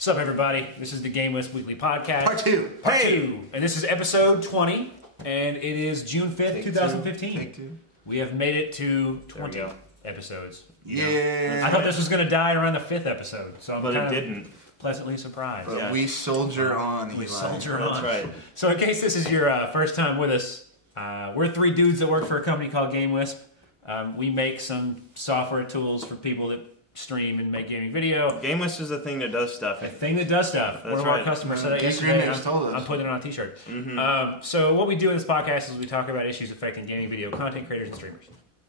What's up, everybody? This is the Game List Weekly Podcast. Part two. Part two. And this is episode 20, and it is June 5th, Take 2015. Take two. We have made it to 20 episodes. Yeah. I thought this was going to die around the 5th episode, so I'm But kind it of didn't. pleasantly surprised. But we soldier on, We Eli. soldier on. That's right. So in case this is your first time with us, we're three dudes that work for a company called Game Wisp. We make some software tools for people that stream and make gaming video. Game Wisp is a thing that does stuff. A thing that does stuff. That's One of our right. customers said that Dave yesterday. Green told us. I'm putting it on a t-shirt. So what we do in this podcast is we talk about issues affecting gaming video content creators and streamers.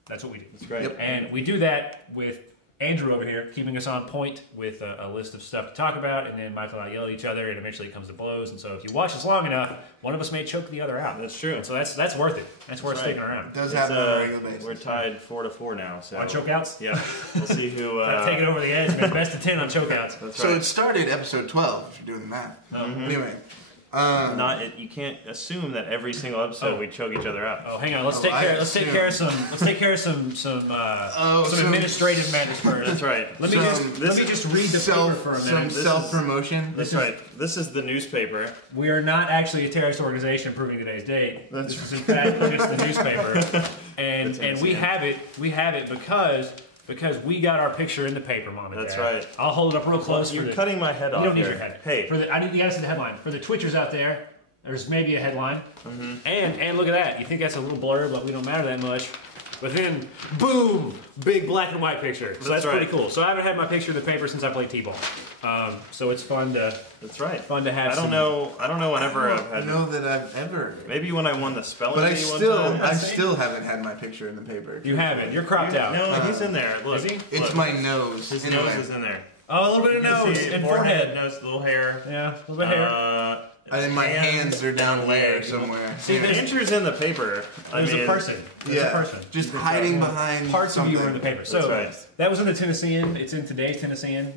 That's what we do. That's great. Yep. And we do that with Andrew over here, keeping us on point with a list of stuff to talk about, and then Michael and I yell at each other, and eventually it comes to blows. And so if you watch us long enough, one of us may choke the other out. That's true. And so that's worth it. That's worth That's sticking right. around. It does happen on a regular basis. We're tied 4-4 now. So On chokeouts? Yeah, we'll see who. Take it over the edge, man. Best of 10 on chokeouts. That's So right. it started episode 12, if you're doing the math. Anyway. You can't assume that every single episode we choke each other out. Oh, hang on. Let's Oh, take I care. Let's take care of some. assume. Let's take care of some administrative matters first. That's right. Let me just read the paper for a Some minute. self-promotion. That's right. This is the newspaper. We are not actually a terrorist organization proving today's date. That's This is in fact just the newspaper, and That's we insane. have it. We have it because we got our picture in the paper, Mom and That's Dad. right. I'll hold it up real close. You're for the, cutting my head off. You don't need here. your head. Hey. I need you guys to see the headline for the Twitchers out there. There's maybe a headline, and look at that. You think that's a little blurb, but we don't matter that much. But then, boom, big black and white picture. So that's right. pretty cool. So I haven't had my picture in the paper since I played T-ball. So it's fun to That's right. have. I don't know whenever I've I had. know that I've ever. Maybe when I won the spelling But bee one time. I still haven't had my picture in the paper. You haven't. You're cropped out. No, he's in there. Look, Is he? It's look. my nose. His Anyway. nose is in there. Oh, a little bit of You can nose see it, and forehead. nose, little hair. Yeah, a little bit of hair. I think my hands are down there leg. somewhere. See, The entry's in the paper. There's a person. There's a person. Just hiding behind Parts something. of you are in the paper. So right. that was in the Tennessean. It's in today's Tennessean.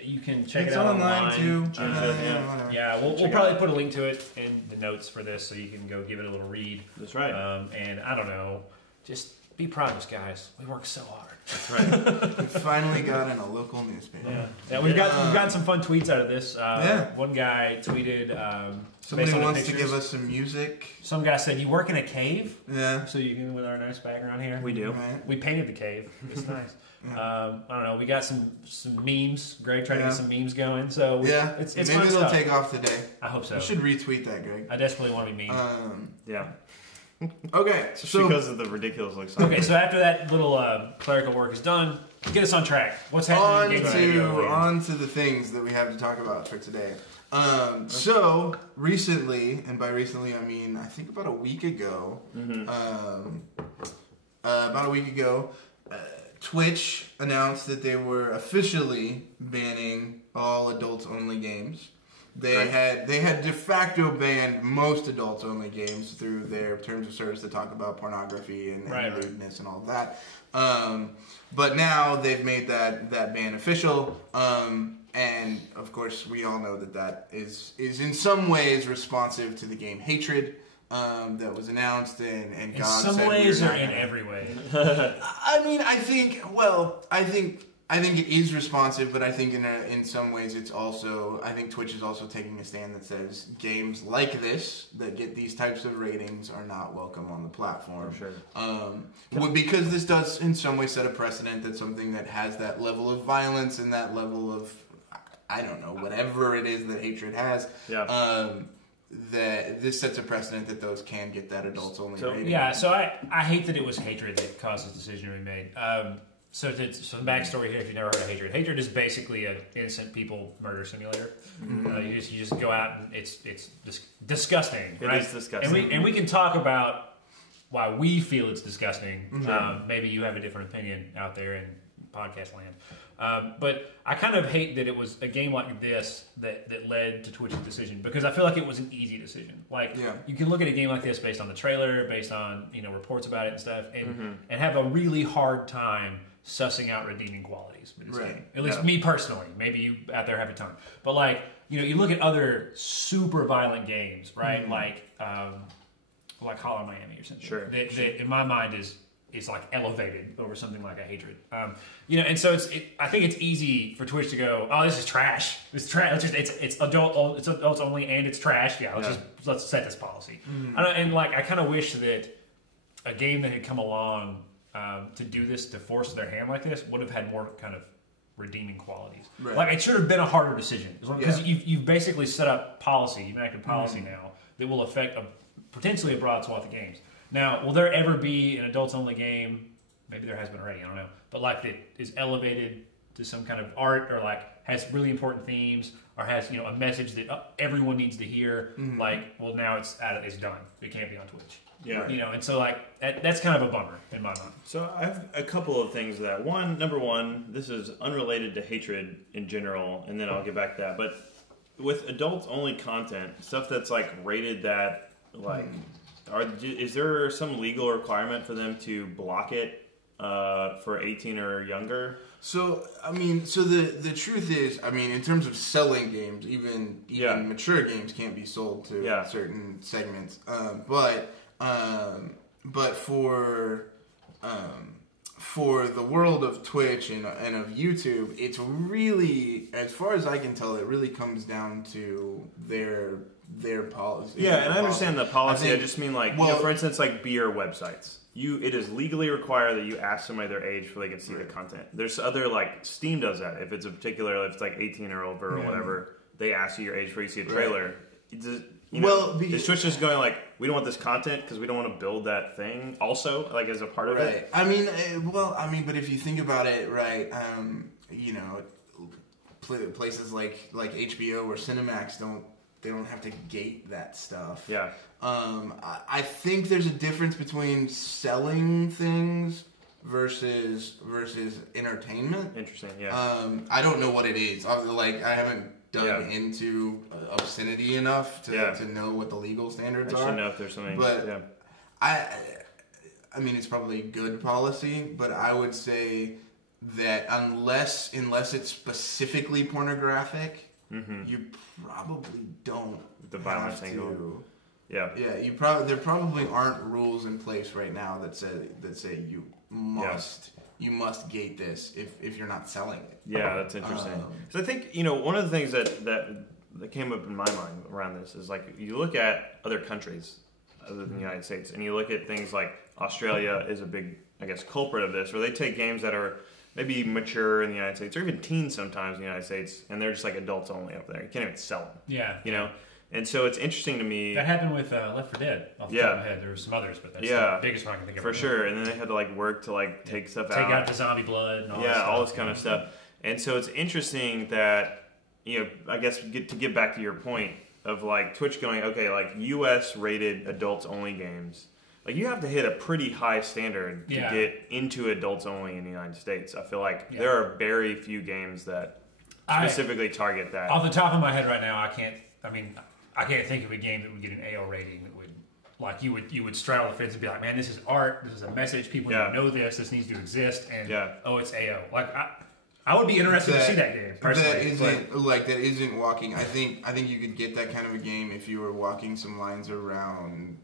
You can check It's it out online too. yeah. Yeah, we'll probably put a link to it in the notes for this, so you can go give it a little read. That's right. And I don't know, just be proud of us, guys. We work so hard. That's right. We finally got in a local newspaper. Yeah, we've gotten some fun tweets out of this. Yeah. One guy tweeted. Somebody based on the wants to pictures, give us some music. Some guy said, "You work in a cave?" Yeah. So you can with our nice background here. We do. Right. We painted the cave. It's nice. I don't know. We got some memes. Greg tried to get some memes going. So Yeah. it's Maybe fun it'll stuff. take off today. I hope so. You should retweet that, Greg. I desperately want to be memed. Yeah. Okay. Just So because of the ridiculous looks. Okay, so after that little clerical work is done, get us on track. What's happening? in game video land? on to the things that we have to talk about for today. So recently, and by recently I mean I think about a week ago. Twitch announced that they were officially banning all adults-only games. They had de facto banned most adults-only games through their terms of service that talk about pornography and lewdness and all of that. But now they've made that ban official. And of course, we all know that is in some ways responsive to the game Hatred that was announced, and In God some said ways we're or not in gonna- every way. I mean, I think it is responsive, but I think in some ways it's also, I think Twitch is also taking a stand that says games like this that get these types of ratings are not welcome on the platform. Sure. Because this does in some way set a precedent that something that has that level of violence and that level of, I don't know, whatever it is that Hatred has. Yeah. That this sets a precedent that those can get that adults only rating. Yeah, so I hate that it was Hatred that caused this decision to be made. So some backstory here, if you've never heard of Hatred. Hatred is basically an innocent people murder simulator. You just go out and it's disgusting. It right? is disgusting. And we can talk about why we feel it's disgusting. Maybe you have a different opinion out there in podcast land. But I kind of hate that it was a game like this that led to Twitch's decision, because I feel like it was an easy decision. You can look at a game like this based on the trailer, based on reports about it and stuff, and have a really hard time sussing out redeeming qualities with this game. At least me personally. Maybe you out there have a ton. But you look at other super violent games, right? Like Hollow Miami or something. Sure. That in my mind is is like elevated over something like a hatred. You know, and so I think it's easy for Twitch to go, oh, this is trash. It's trash. It's adults only, and it's trash. Yeah, let's set this policy. And like, I kind of wish that a game that had come along to do this, to force their hand like this, would have had more kind of redeeming qualities. Right. Like, it should have been a harder decision because you've basically set up policy, you've enacted policy now that will affect potentially a broad swath of games. Now, will there ever be an adults-only game? Maybe there has been already, I don't know. But like that is elevated to some kind of art, or like has really important themes, or has, you know, a message that everyone needs to hear. Like, well, now it's done. It can't be on Twitch. Yeah. You know, and so like that's kind of a bummer in my mind. So I have a couple of things to that. Number one, this is unrelated to hatred in general, and then I'll get back to that. But with adults-only content, stuff that's like rated that like. Is there some legal requirement for them to block it for 18 or younger? So I mean, the truth is, I mean, in terms of selling games, even mature games can't be sold to certain segments. But for the world of Twitch and of YouTube, it's really, as far as I can tell, it really comes down to their policy. Yeah, and I understand the policy. I just mean, like, you know, for instance, like beer websites. It is legally required that you ask somebody their age before they can see the content. There's other, like, Steam does that. If it's if it's like 18 or over or whatever, they ask you your age before you see a trailer. Is Twitch just going like, we don't want this content because we don't want to build that thing also, like, as a part of it? I mean, but if you think about it, right, you know, places like HBO or Cinemax don't have to gate that stuff. Yeah. I think there's a difference between selling things versus entertainment. Interesting. Yeah. I don't know what it is. I haven't dug into obscenity enough to know what the legal standards are. I should know if there's something. But I mean, it's probably good policy, but I would say that unless it's specifically pornographic. You probably don't the violence angle. Yeah. There probably aren't rules in place right now that say you must gate this if you're not selling it. Yeah, that's interesting. So I think, you know, one of the things that came up in my mind around this is, like, you look at other countries other than the United States, and you look at things like Australia is a big, I guess, culprit of this, where they take games that are maybe mature in the United States, or even teens sometimes in the United States, and they're just like adults only up there. You can't even sell them. Yeah. You know? And so it's interesting to me. That happened with Left 4 Dead off the top of my head. There were some others, but that's the biggest one I can think of. For sure. And then they had to, like, work to, like, take stuff out. Take out the zombie blood and all that stuff. All this kind of stuff. And so it's interesting that, you know, I guess to get back to your point of, like, Twitch going, okay, like, US rated adults only games. Like, you have to hit a pretty high standard to get into adults only in the United States. I feel like there are very few games that specifically target that. Off the top of my head right now, I can't think of a game that would get an AO rating that would, like, you would straddle the fence and be like, man, this is art, this is a message, people need to know this needs to exist, and it's AO. Like, I would be interested to see that game personally. That isn't walking. I think you could get that kind of a game if you were walking some lines around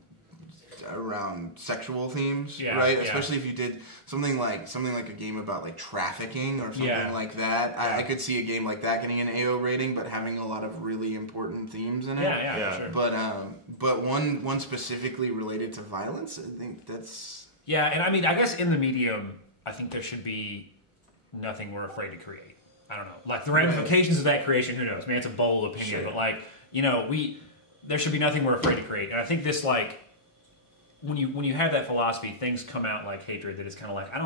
sexual themes, right? Especially if you did something like a game about, like, trafficking or something like that. I could see a game like that getting an AO rating, but having a lot of really important themes in it. For sure. But one specifically related to violence, I think that's and I mean, I guess in the medium, I think there should be nothing we're afraid to create. I don't know, like the ramifications of that creation. Who knows? Man, it's a bold opinion, but, like, you know, there should be nothing we're afraid to create, and I think this, like, when you have that philosophy, things come out like hatred that is kind of like, I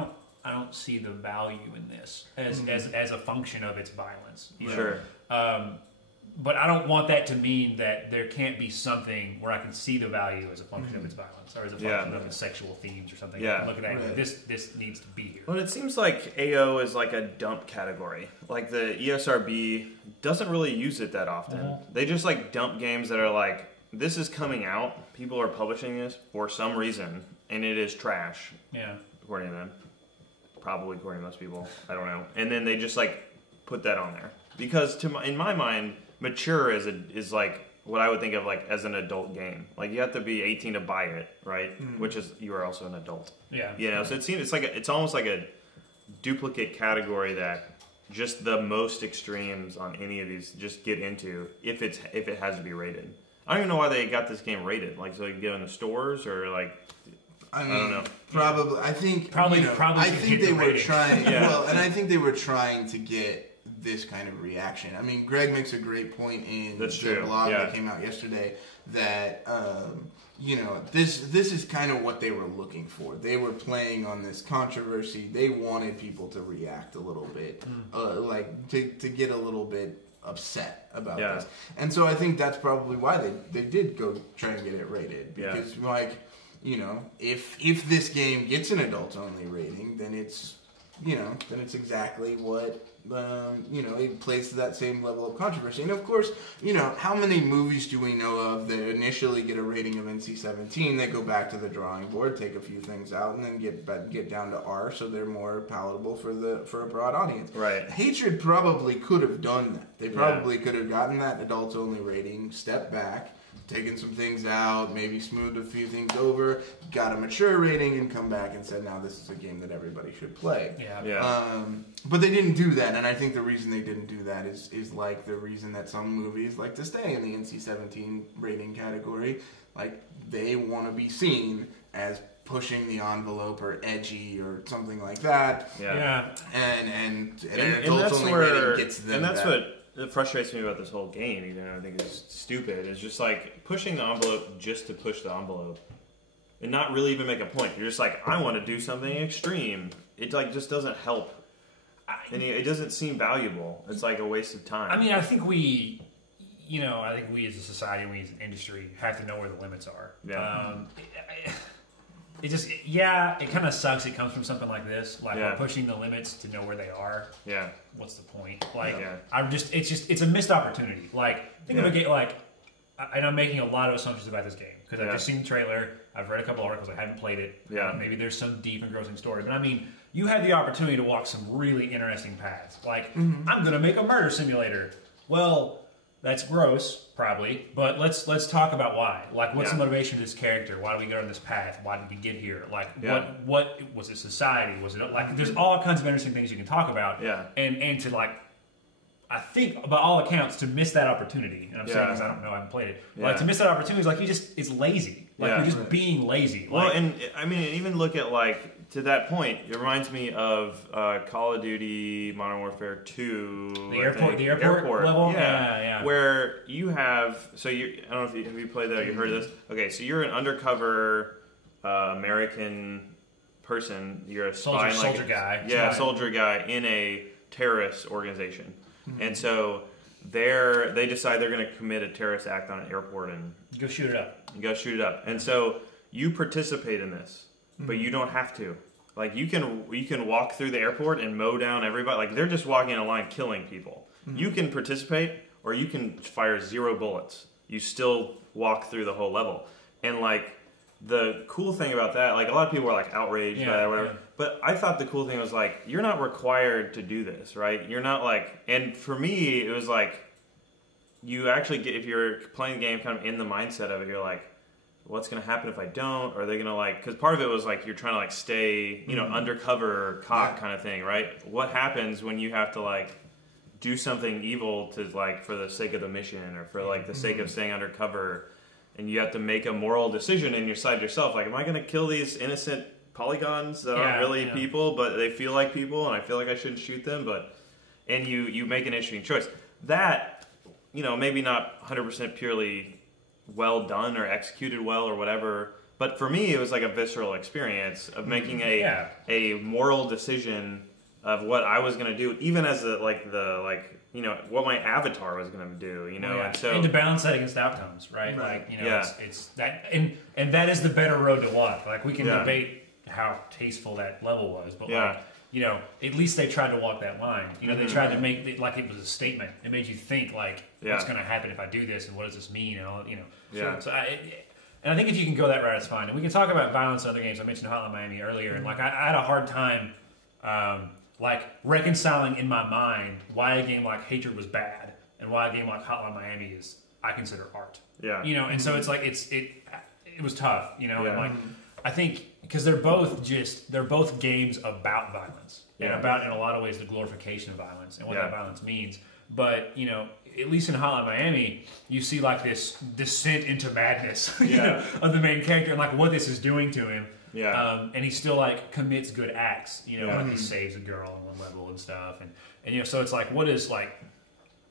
don't see the value in this as a function of its violence. You know? Sure. But I don't want that to mean that there can't be something where I can see the value as a function of its violence, or as a function of its sexual themes or something. Yeah. Look at that. This needs to be here. Well, it seems like AO is like a dump category. Like, the ESRB doesn't really use it that often. They just, like, dump games that are like, this is coming out, people are publishing this for some reason, and it is trash. Yeah. According to them. Probably according to most people. I don't know. And then they just, like, put that on there. Because in my mind, mature is like what I would think of like as an adult game. Like you have to be 18 to buy it, right? Mm. Which is you are also an adult. Yeah. You know, so it seems it's almost like a duplicate category that just the most extremes on any of these just get into if it has to be rated. I don't even know why they got this game rated. Like so you can get in the stores or like. I don't know. Probably. I think. Probably. I think they were trying. Yeah. Well, and I think they were trying to get this kind of reaction. I mean, Greg makes a great point in the blog that came out yesterday that this is kind of what they were looking for. They were playing on this controversy. They wanted people to react a little bit, like to get a little bit upset about this. And so I think that's probably why they did go try and get it rated because if this game gets an adult only rating, then it's exactly what it plays to that same level of controversy. And of course, how many movies do we know of that initially get a rating of NC-17 that go back to the drawing board, take a few things out, and then get down to R, so they're more palatable for a broad audience. Right. Hatred probably could have done that. They probably could have gotten that adult only rating, stepped back, taken some things out, maybe smoothed a few things over, got a mature rating, and come back and said, now this is a game that everybody should play. But they didn't do that, and I think the reason they didn't do that is like the reason that some movies like to stay in the NC-17 rating category. Like, they want to be seen as pushing the envelope or edgy or something like that. And adults only rating gets them. And that's what it frustrates me about this whole game, even though I think it's stupid. It's just like pushing the envelope just to push the envelope and not really even make a point. You're just like, I want to do something extreme. It like just doesn't help. And it doesn't seem valuable. It's like a waste of time. I mean, I think we as a society, we as an industry have to know where the limits are. It kind of sucks. It comes from something like this, like we're pushing the limits to know where they are. Yeah. What's the point? Like, it's a missed opportunity. Like, think of a game and I'm making a lot of assumptions about this game because I've just seen the trailer. I've read a couple articles. I haven't played it. Yeah. Maybe there's some deep, engrossing story, but I mean, you had the opportunity to walk some really interesting paths. Like, I'm going to make a murder simulator. Well, that's gross, probably, but let's talk about why. Like, what's the motivation of this character? Why do we go on this path? Why did we get here? Like, what was it? Society? Was it like? There's all kinds of interesting things you can talk about. Yeah. And to like, I think by all accounts, to miss that opportunity, and I'm saying because I don't know, I haven't played it. Like to miss that opportunity is like it's lazy. Like you're just being lazy. Well, and I mean, even look at like to that point, it reminds me of Call of Duty Modern Warfare 2. The airport level, where you have I don't know if have you played that or you heard of this. Okay, so you're an undercover American person. You're a spy, soldier guy. Yeah, soldier guy in a terrorist organization, and so they decide they're going to commit a terrorist act on an airport and go shoot it up. And so you participate in this, but you don't have to. Like you can walk through the airport and mow down everybody. Like they're just walking in a line killing people. You can participate or you can fire 0 bullets. You still walk through the whole level. And like the cool thing about that, like a lot of people are like outraged by that or whatever. But I thought the cool thing was like, you're not required to do this, right? You're not like, and for me, it was like, you actually get, if you're playing the game kind of in the mindset of it, you're like, what's going to happen if I don't? Or are they going to like, because part of it was like, you're trying to like stay, undercover cop kind of thing, right? What happens when you have to like do something evil to like, for the sake of the mission or for like the sake of staying undercover, and you have to make a moral decision in your side yourself. Like, am I going to kill these innocent polygons that aren't really people, but they feel like people, and I feel like I shouldn't shoot them, and you make an interesting choice. That, maybe not 100% purely well done or executed well or whatever, but for me, it was like a visceral experience of making a moral decision of what I was going to do, even as what my avatar was going to do, and so, and to balance that against outcomes, right? Like, it's that, and that is the better road to walk. Like, we can debate how tasteful that level was, but at least they tried to walk that line. They tried to make it like it was a statement. It made you think like, what's going to happen if I do this, and what does this mean, and all, So and I think if you can go that route, it's fine. And we can talk about violence in other games. I mentioned Hotline Miami earlier, and like I had a hard time like reconciling in my mind why a game like Hatred was bad and why a game like Hotline Miami is I consider art. Yeah. You know, and so it's like it was tough, you know, and like Mm-hmm. I think because they're both games about violence and about in a lot of ways the glorification of violence and what that violence means. But you know, at least in Hotline Miami, you see like this descent into madness you know, of the main character and like what this is doing to him. Yeah. And he still like commits good acts, you know, like he saves a girl on one level and stuff, and you know, so it's like what is like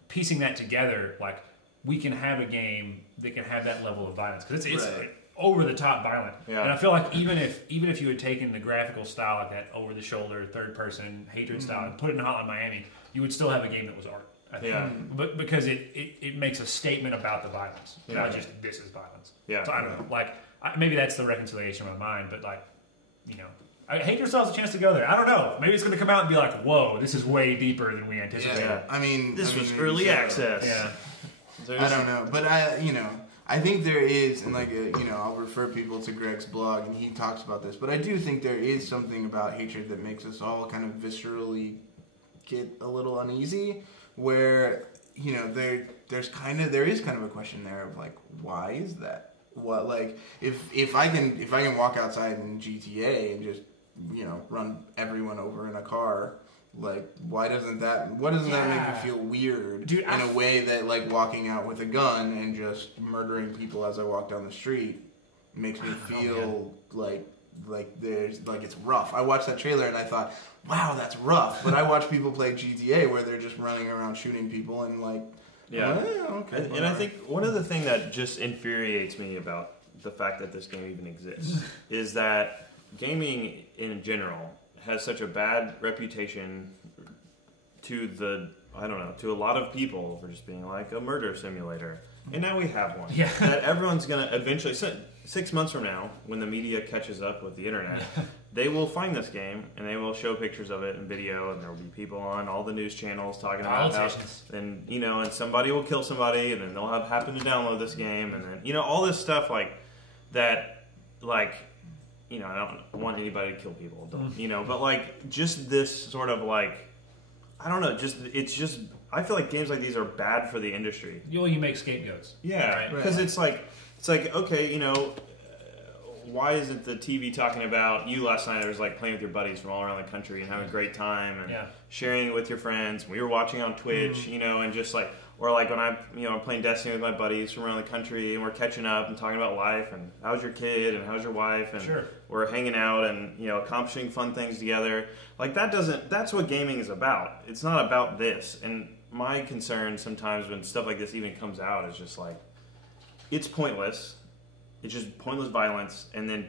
piecing that together, like we can have a game that can have that level of violence because it's like, over the top violent, and I feel like even if you had taken the graphical style like that over the shoulder third person hatred style and put it in Hotline Miami, you would still have a game that was art. I think. But because it makes a statement about the violence, not just this is violence. So I don't know, like maybe that's the reconciliation in my mind, but like you know. Hatred still has a chance to go there. I don't know. Maybe it's going to come out and be like, "Whoa, this is way deeper than we anticipated." Yeah. I mean, this was early access. Yeah. I don't know, but I think there is, and like I'll refer people to Greg's blog, and he talks about this. But I do think there is something about hatred that makes us all kind of viscerally get a little uneasy. Where there is kind of a question there of like, why is that? What, like if I can walk outside in GTA and just run everyone over in a car. Like, why doesn't that make me feel weird in a way that, like, walking out with a gun and just murdering people as I walk down the street makes me feel like there's, like, it's rough. I watched that trailer and I thought, wow, that's rough. But I watch people play GTA where they're just running around shooting people and, like, okay. And I think one of the things that just infuriates me about the fact that this game even exists is that gaming in general has such a bad reputation to a lot of people for just being like a murder simulator. And now we have one. Yeah. That everyone's going to eventually, 6 months from now, when the media catches up with the internet, they will find this game and they will show pictures of it and video, and there will be people on all the news channels talking about how, and somebody will kill somebody, and then they'll have happened to download this game, and then, all this stuff like that, like, I don't want anybody to kill people, but like just this sort of like, I don't know, I feel like games like these are bad for the industry. You make scapegoats. Yeah, because it's like, okay, why isn't the TV talking about you last night? I was like playing with your buddies from all around the country and having a great time and sharing it with your friends. We were watching on Twitch, and just like, or like when I'm playing Destiny with my buddies from around the country and we're catching up and talking about life and how's your kid and how's your wife and we're hanging out and accomplishing fun things together. Like that's what gaming is about. It's not about this. And my concern sometimes when stuff like this even comes out is just like, it's pointless. It's just pointless violence, and then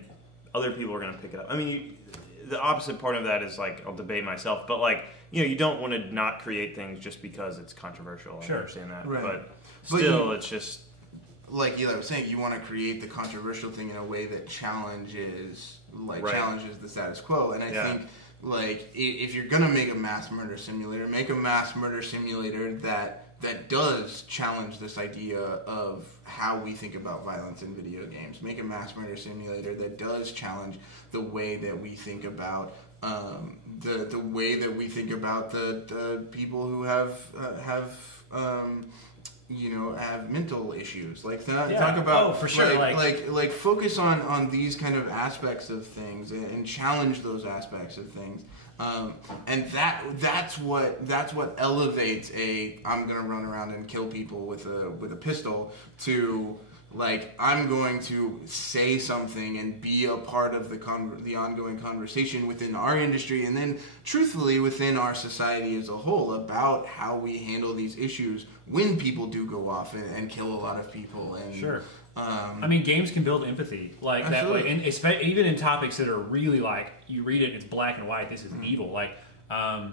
other people are going to pick it up. I mean, the opposite part of that is like, I'll debate myself, but like, you don't want to not create things just because it's controversial. I understand that. Right. But still, it's just... Like Eli was saying, you want to create the controversial thing in a way that challenges the status quo. And I think, like, if you're going to make a mass murder simulator, make a mass murder simulator that does challenge this idea of how we think about violence in video games. Make a mass murder simulator that does challenge the way that we think about the way that we think about the people who have mental issues. Like talk about for sure. Like focus on these kind of aspects of things and challenge those aspects of things. And that's what elevates I'm gonna run around and kill people with a pistol to, like, I'm going to say something and be a part of the ongoing conversation within our industry, and then truthfully within our society as a whole about how we handle these issues when people do go off and kill a lot of people. And I mean, games can build empathy like absolutely. That way, and even in topics that are really like, you read it, it's black and white. This is evil. Like,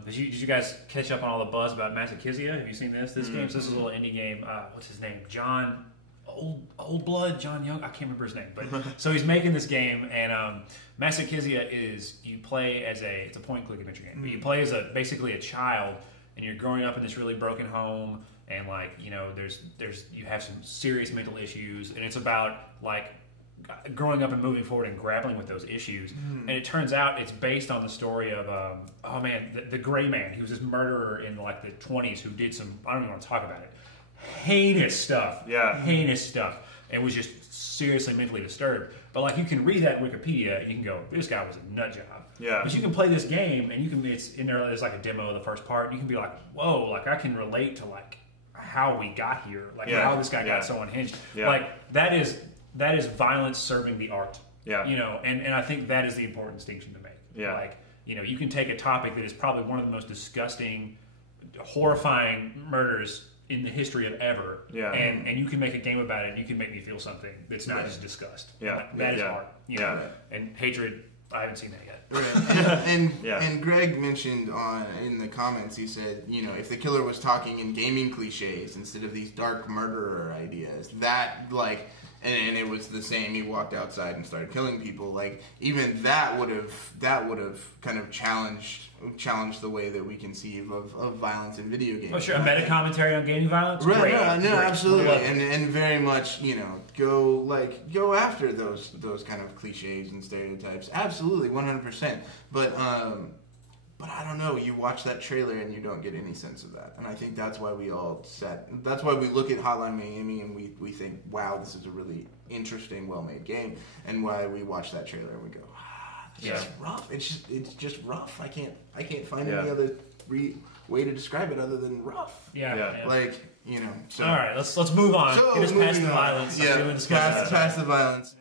did you guys catch up on all the buzz about Massachusetts? Have you seen this? This game. So this is a little indie game. What's his name? John Old Blood, John Young. I can't remember his name, but so he's making this game, and Massachusetts is you play as it's a point and click adventure game. But you play as basically a child, and you're growing up in this really broken home. And like, there's you have some serious mental issues, and it's about like growing up and moving forward and grappling with those issues. And it turns out it's based on the story of the Gray Man. He was this murderer in like the 20s who did some, I don't even want to talk about it, heinous stuff. Yeah. Heinous stuff. And was just seriously mentally disturbed. But like you can read that in Wikipedia and you can go, this guy was a nut job. Yeah. But you can play this game and you can it's in there. There's like a demo of the first part. And you can be like, whoa, like I can relate to like how we got here, like how this guy got so unhinged. Yeah. Like that is violence serving the art. Yeah. You know, and I think that is the important distinction to make. Yeah. Like, you know, you can take a topic that is probably one of the most disgusting, horrifying murders in the history of ever. Yeah. And you can make a game about it and you can make me feel something that's not just disgust. Yeah. That is art. You know? And hatred, I haven't seen that yet. Right. And Greg mentioned in the comments, he said, you know, if the killer was talking in gaming cliches instead of these dark murderer ideas, that like, and it was the same. He walked outside and started killing people. Like even that would have kind of challenged the way that we conceive of violence in video games. Oh sure, a meta commentary on gaming violence. Right? Great. No, absolutely, and very much, you know, go after those kind of cliches and stereotypes. Absolutely, 100%. But I don't know. You watch that trailer and you don't get any sense of that, and I think that's why we that's why we look at Hotline Miami and we think, wow, this is a really interesting, well-made game, and why we watch that trailer and we go, it's rough. It's just rough. I can't find any other way to describe it other than rough. Yeah. Like, you know. So. All right, let's move on. So Get us past the violence. Yeah, past the violence.